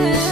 Christmas.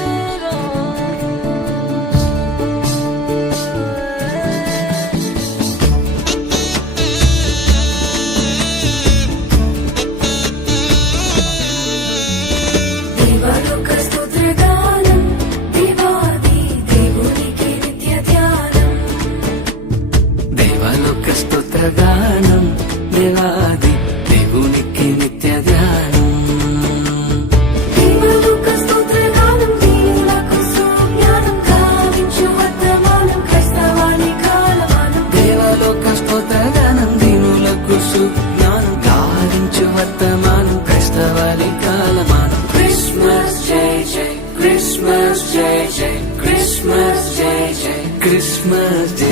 Christmas, JJ, Christmas, JJ, Christmas, JJ.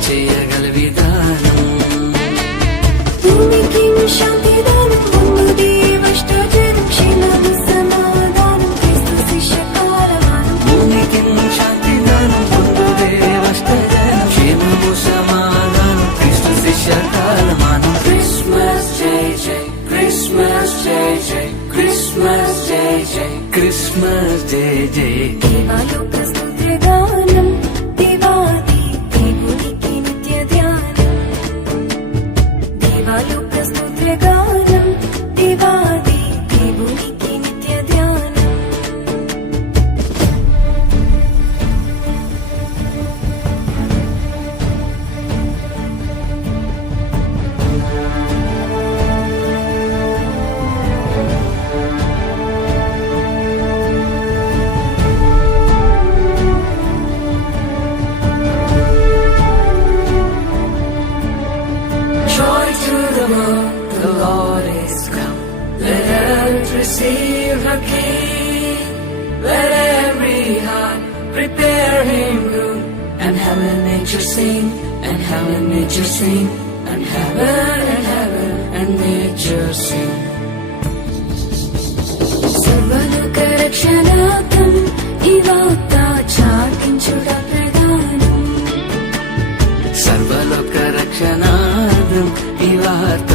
చేయగల విధానం భూమికి శాంతి దానం ముందు దేవష్టజనం క్షీణము సమాధానం receive her Let every heart prepare him room. And heaven nature sing, and heaven nature sing, and heaven and heaven and nature sing. సర్వలోక రక్షణార్థం ఈ వార్త చాటించుట ప్రధానం సర్వలోక రక్షణార్థం ఈ వార్త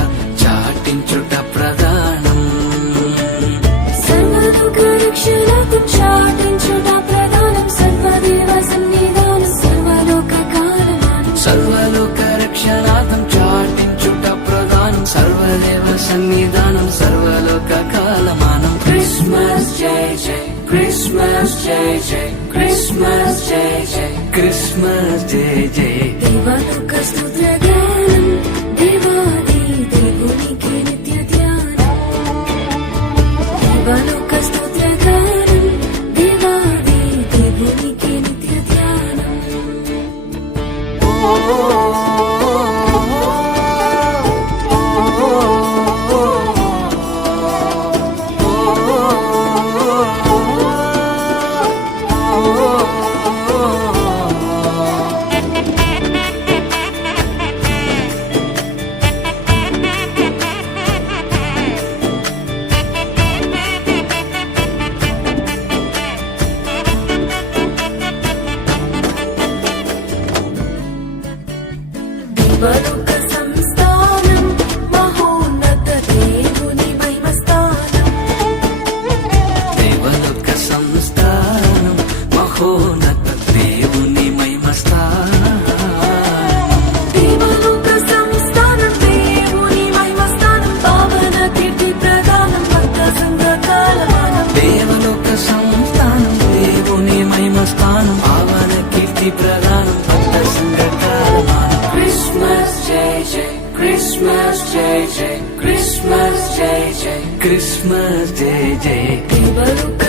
సర్వదేవ సన్నిధానం సర్వలోక కాలమానం. క్రిస్మస్ జై జై క్రిస్మస్ జై జై క్రిస్మస్ జై జై. క్రిస్మస్ జై జై. దేవాలోక స్తోత్రగానం Mano. Christmas Jai Jai, Christmas Jai Jai, Christmas Jai Jai.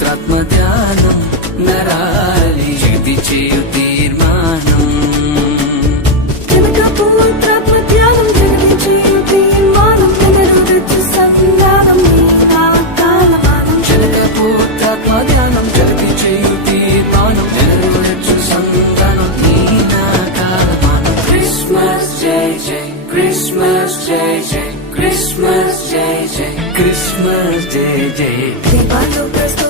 మంత్రాత్మ ధ్యానం నరాలి శక్తి చేయు తీర్మానం. ధ్యానం జగతి చేయు తీర్మానం. నెరవేర్చు సంతానం నీ నా కాలమానం క్రిస్మస్ జై జై క్రిస్మస్ జై జై క్రిస్మస్ జై జై. క్రిస్మస్ జై జై.